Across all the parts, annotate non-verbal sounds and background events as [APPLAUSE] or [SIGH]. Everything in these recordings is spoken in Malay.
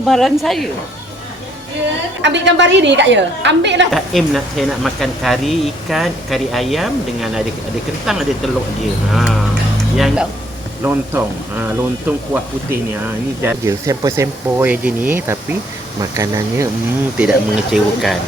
kegemaran saya. Ambil gambar ini Kak Ya. Ambil lah. Tak aim nak saya nak makan kari ikan, kari ayam dengan ada ada kentang, ada telur dia. Ha. Yang Lontong. lontong. Ha, lontong kuah putih ni. Ha, ini dia sempoi-sempoi aja ni tapi makanannya hmm, tidak mengecewakan.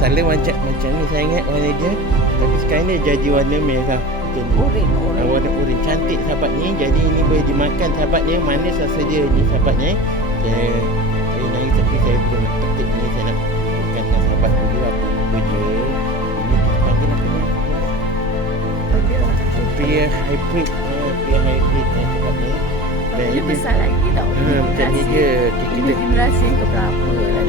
Selalu macam macam ni saya ingat warna dia. Tapi sekarang dia jadi warna merah. Macam ni. Oren, Ah, warna oren cantik sahabat ni. Jadi ini boleh dimakan sahabat dia. Manis rasa dia ni sahabat ni. Saya saya naik tapi saya belum nak petik ni. Saya nak bukan dengan sahabat dulu. Lupa je ini kita panggil apa ni? Pear hybrid uh, pear hybrid ni sahabat ni. Dan Dia besar lagi tau. Hmm, macam ni je kita generasi ke berapa lah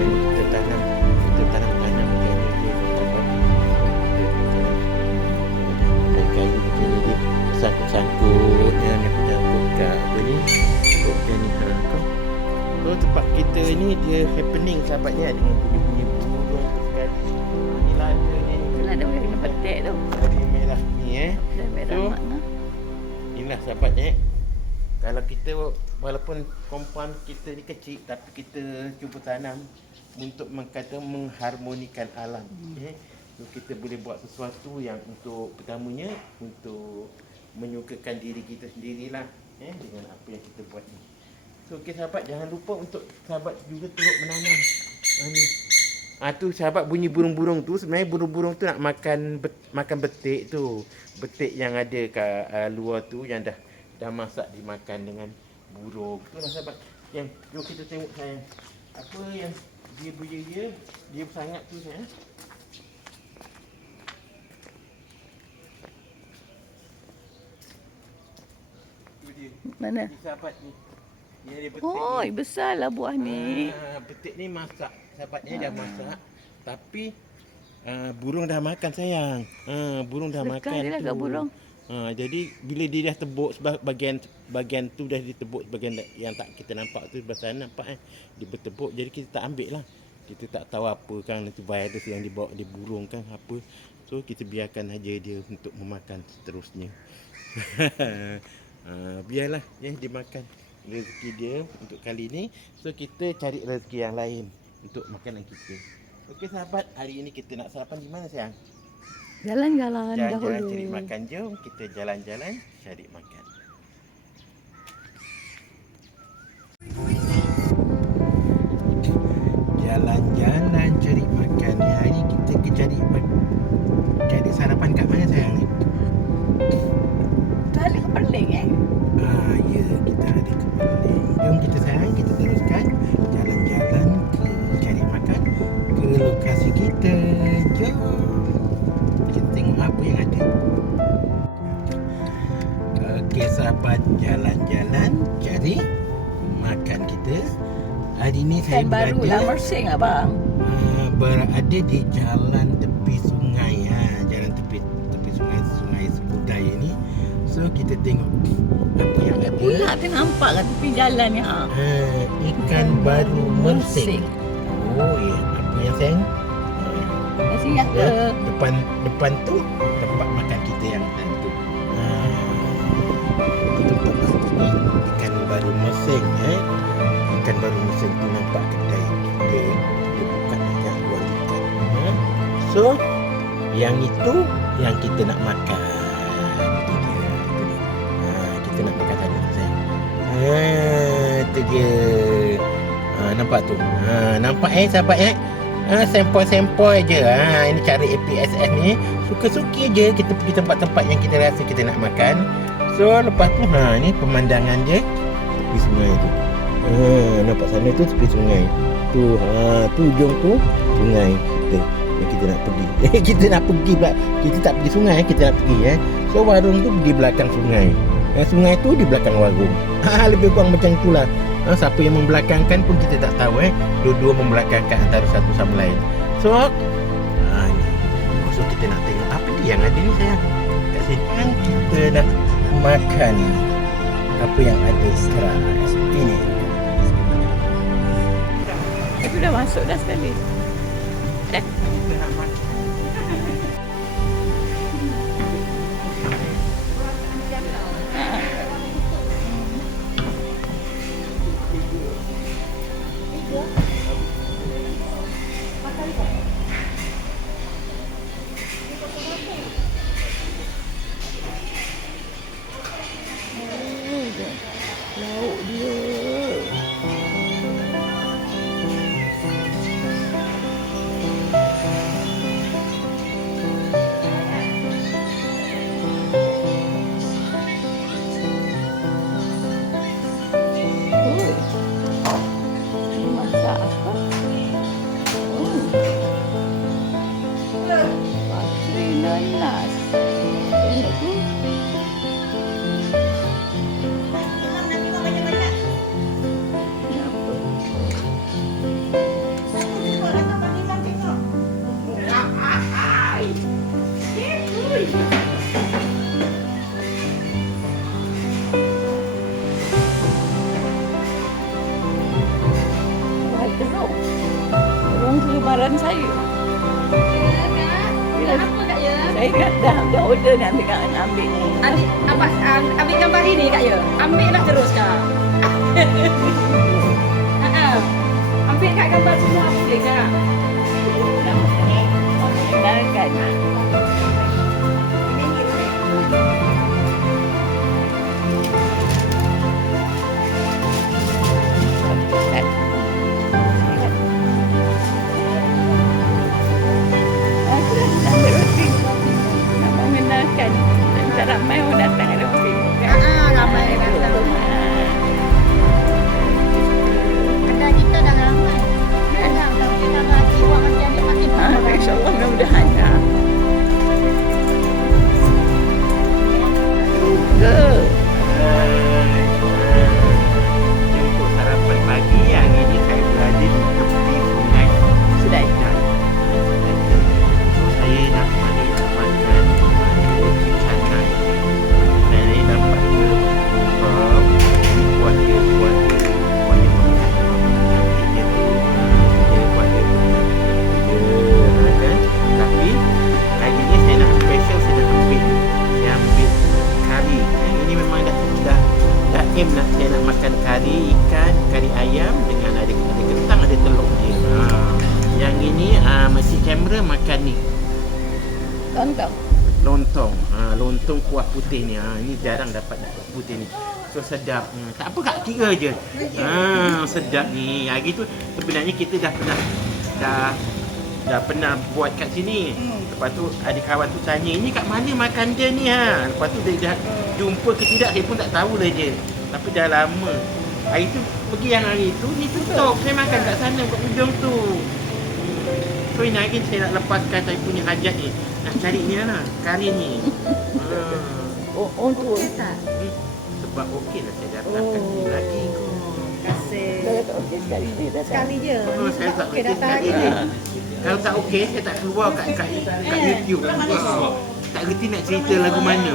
so tempat kita ni dia happening sahabatnya dengan bunyi-bunyi burung sekali ni lada ni Itulah dia boleh kena petik tu. lada merah ni eh Dah merah So, makna. Inilah sahabat eh. Kalau kita walaupun compound kita ni kecil tapi kita cuba tanam untuk mengkata mengharmonikan alam. Hmm. Eh. So kita boleh buat sesuatu yang untuk pertamanya untuk menyukakan diri kita sendirilah eh dengan apa yang kita buat ni. So okey sahabat jangan lupa untuk sahabat juga turut menanam. Ha ni. Ah tu sahabat bunyi burung-burung tu sebenarnya burung-burung tu nak makan bet, makan betik tu. Betik yang ada kat uh, luar tu yang dah dah masak dimakan dengan burung. Tu lah sahabat. Yang jom kita tengok sayang. Apa yang dia berjaya dia sangat tu dia. Mana? Ni sahabat ni. Dia betik Oh, ni. besarlah buah ni. Ah, betik ni masak. Sahabatnya dah masak. Tapi ah, burung dah makan sayang. Ah, burung dah Sedekah makan dia lah tu. burung. Ha, jadi bila dia dah tebuk bahagian bahagian tu dah ditebuk bahagian yang tak kita nampak tu sebelah sana nampak eh dia bertebuk jadi kita tak ambil lah kita tak tahu apa kan itu virus yang dibawa di burung kan apa so kita biarkan aja dia untuk memakan seterusnya ha, [LAUGHS] biarlah ya dimakan rezeki dia untuk kali ni so kita cari rezeki yang lain untuk makanan kita Okey sahabat, hari ini kita nak sarapan di mana sayang? Jalan-jalan Jalan-jalan dahulu. cari makan jom kita jalan-jalan cari makan. Jalan-jalan cari makan ni hari ni kita ke cari cari sarapan kat mana sayang ni? Kali kepeling eh. Kita sayang kita teruskan jalan-jalan ke cari makan ke lokasi kita. Jom. Kita tengok apa yang ada. Okey sahabat jalan-jalan cari makan kita. Hari ni saya Kan baru berada lah mersing lah bang. uh, berada di jalan tepi sungai ha, jalan tepi tepi sungai sungai Sekudai ni. So kita tengok yang banyak tu nampak kat tepi jalan ni. Ha. Ha, ikan baru mersing. Oh, ya. Apa yang sayang? Masih yang ke Ya, depan depan tu tempat makan kita yang tu. Ha, tempat ikan baru mersing eh. Ikan baru mersing tu nampak kedai dia dia bukan hanya jual ikan. Ha? So, yang itu yang kita nak makan. Itu dia. Ha, nampak tu. Ha, nampak eh sahabat eh? Ha, sempoi-sempoi je. Ha, ini cara APSS ni. Suka-suka je kita pergi tempat-tempat yang kita rasa kita nak makan. So, lepas tu, ha, ni pemandangan je. Tepi sungai tu. Ha, nampak sana tu tepi sungai. Tu, ha, tu ujung tu sungai kita. Yang kita nak pergi. Eh, [LAUGHS] kita nak pergi pula. Kita tak pergi sungai, kita nak pergi eh. So, warung tu pergi belakang sungai. Ha, sungai tu di belakang warung. Ha, [LAUGHS] lebih kurang macam itulah. Ha, siapa yang membelakangkan pun kita tak tahu eh. Dua-dua membelakangkan antara satu sama lain. So, ha, ni. So, kita nak tengok apa dia yang ada ni sayang. Kat sini kan kita nak makan apa yang ada sekarang. Ini. Aku dah masuk dah sekali. Kelebaran saya. Bila Apa kak ya? saya dah, dah, dah order nak ambil, nak ambil ni. Ambil apa am- ambil gambar ini kak ya? Ambil lah terus kak. [LAUGHS] Ha. Ambil kak gambar semua boleh kak. Kenalkan. Aku kamera makan ni Tonton. lontong. Ha, lontong kuah putih ni. Ha, ini jarang dapat kuah putih ni. So sedap. Hmm, tak apa kak kira je. Ha, sedap ni. Hari tu sebenarnya kita dah pernah dah dah pernah buat kat sini. Lepas tu adik kawan tu tanya, "Ini kat mana makan dia ni ha?" Lepas tu dia dah jumpa ke tidak saya pun tak tahu lah je. Tapi dah lama. Hari tu pergi yang hari tu ni tutup. Saya makan kat sana kat ujung tu. So ini hari saya nak lepaskan saya punya hajat ni. Nak cari ni lah, kari ni. ha. [LAUGHS] Oh, oh tu. Hmm, Sebab okey lah saya datangkan Oh. ni lagi. Kasih. Dah kata okey sekali Sekali je. Oh, saya tak Okey datang lagi. ni. Kalau tak okey, saya tak keluar kat, kat, kat Eh. YouTube. Ha. Tak kerti nak cerita lagu mana.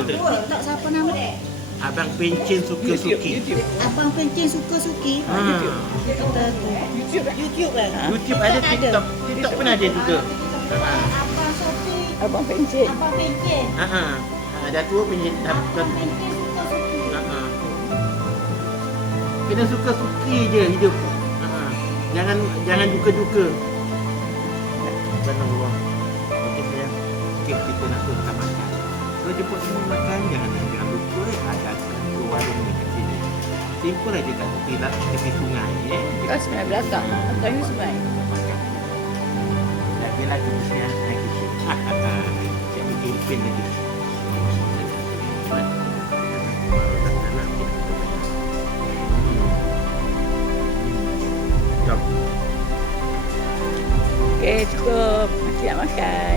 Tak siapa nama dia? Abang pencen suka suki. Abang pencen suka suki. Ha. Kita tu. YouTube YouTube kan? YouTube ada TikTok. TikTok pun ada juga. Ha. Abang Sofi. Abang pencet. Abang pencen. Ha. ha. Ha, dah tua Abang pencen suka suki. Ha. ha. Kena suka suki je hidup. Ha. ha. Jangan jangan duka-duka. Subhanallah. Okey sayang. Okey kita nak makan. Kalau jemput semua makan jangan jangan lupa ada satu warung ni kat sini. Simple aja kat tepi lah, tepi sungai ya. Kat sungai belakang. Ni sungai. Lagi lagi ya, lagi. Cikgu Kilpin lagi. Jom. Okey, cukup. Masih nak makan.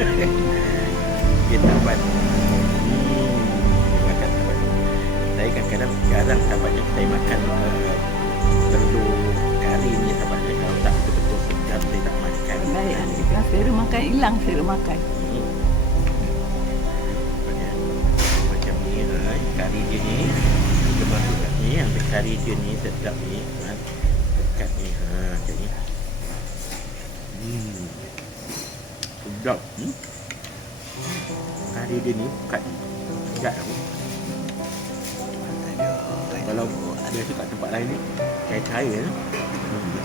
Kita dapat. Hmm. Makan dapat. Saya kadang-kadang jarang dapatnya saya makan uh, telur kari ni dapatnya kalau tak betul-betul sedap saya tak makan. Baik, kan selera makan hilang selera makan. Hmm. Macam ni ha, kari dia ni kita masuk kat ni ambil kari dia ni sedap ni ha. dekat ni ha macam ni hmm. Sedap hmm. kari dia ni kat ni sedap aku kalau biasa kat tempat lain ni cair-cair hmm.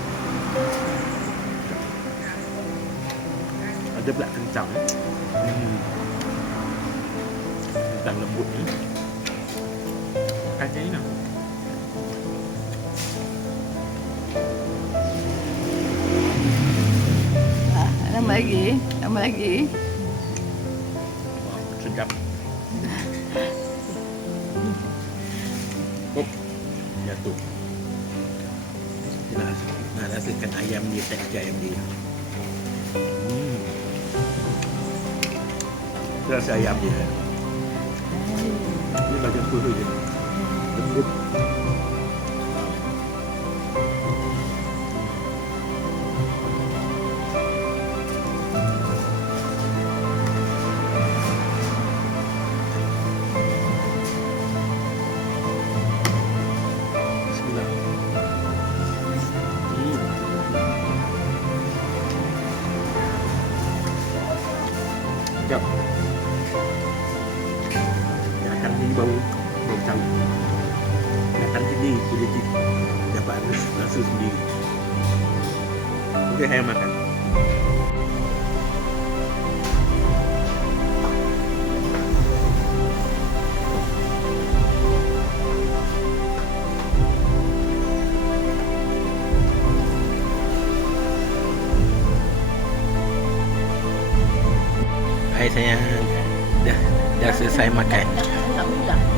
ada pula kencang hmm. kencang lembut ni makan macam ni lah lagi. Nama lagi. Wah, sedap oh jatuh Dia nak, nak rasakan ayam dia tekstur ayam dia hmm. Rasa ayam dia Dia macam susu je Lembut Sayang. Dah dah selesai makan.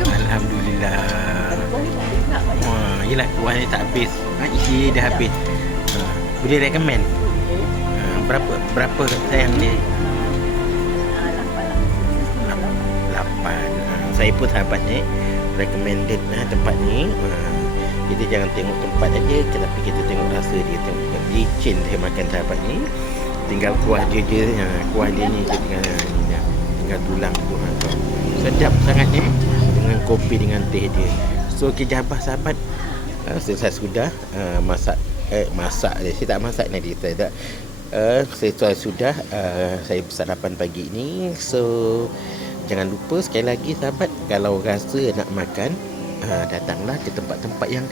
Alhamdulillah. Ni banyak. Wah, yelah kuah ni tak habis. Ha, isi dah habis. Ha, boleh recommend. Ha, berapa berapa sayang ni? Ah, lapan lah. 8. Ha, saya pun sahabat ni recommended ha, tempat ni. Ha, kita jangan tengok tempat aja tetapi kita tengok rasa dia tengok licin saya makan sahabat ni. Tinggal kuah dia je. Ha, kuah dia ni je tinggal ha, ni. Tinggal tulang tu. Ha, tu. Sedap sangat ni dengan kopi dengan teh dia. So kejabah sahabat uh, selesai sudah uh, masak eh masak dia. Saya tak masak nanti saya tak uh, selesai sudah uh, saya sarapan pagi ni. So jangan lupa sekali lagi sahabat kalau rasa nak makan uh, datanglah ke tempat-tempat yang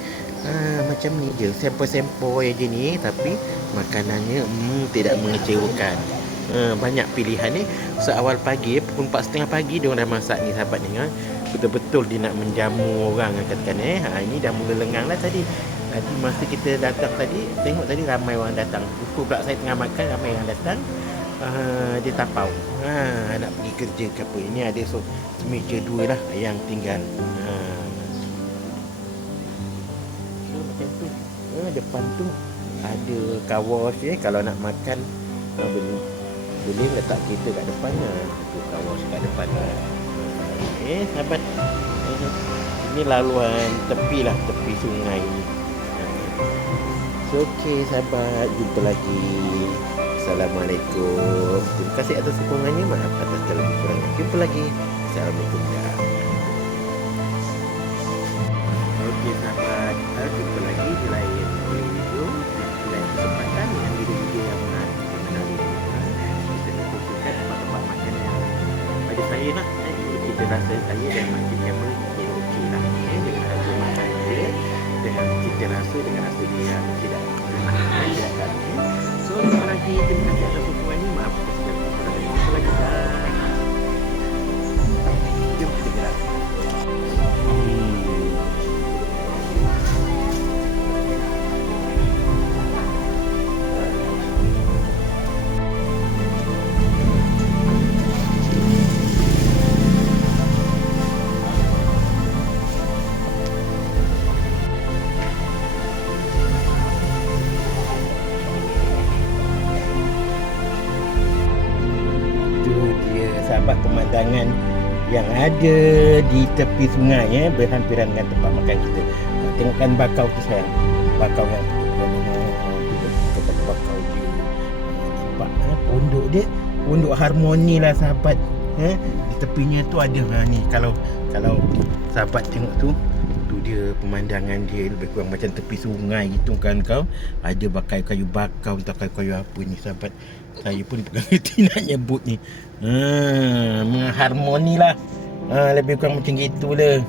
uh, macam ni je sempoi-sempoi je ni tapi makanannya hmm, tidak mengecewakan. Uh, banyak pilihan ni. Seawal pagi pukul 4.30 pagi dia orang dah masak ni sahabat ni ha. betul-betul dia nak menjamu orang katakan eh. Ha, ini dah mula lengang lah tadi. Tadi masa kita datang tadi tengok tadi ramai orang datang. Pukul pula saya tengah makan ramai orang datang. Uh, dia tapau. Ha, nak pergi kerja ke apa. Ini ada so meja dua lah yang tinggal. Ha. so macam tu. Ha, depan tu ada kawas eh. Kalau nak makan Ha, boleh letak kereta kat depan lah. Tu kawas kat depan lah. Eh, sahabat. Eh, ini laluan tepi lah, tepi sungai. So, okay sahabat. Jumpa lagi. Assalamualaikum. Terima kasih atas sokongannya. Maaf atas kekurangan. Jumpa lagi. Assalamualaikum. Kalau kita rasa saya dan makin kamera dia okey lah. eh, Dengan harga makan dia, dengan cita rasa, dengan rasa dia yang tidak enak, eh, tidak gaduh. eh. So, jumpa lagi. Terima kasih atas sokongan ini. Maaf pemandangan yang ada di tepi sungai ya berhampiran dengan tempat makan kita. Ha, Tengokkan bakau tu sayang. Bakau yang tempat bakau dia. Nampak ha, pondok dia pondok harmoni lah sahabat. Ha, di tepinya tu ada ha, ni kalau kalau sahabat tengok tu dia pemandangan dia lebih kurang macam tepi sungai gitu kan kau. Ada bakai kayu bakau entah kayu-kayu apa ni sahabat. Saya pun pegang [LAUGHS] hati nak nyebut ni. Ha, mengharmoni lah ha, lebih kurang macam gitulah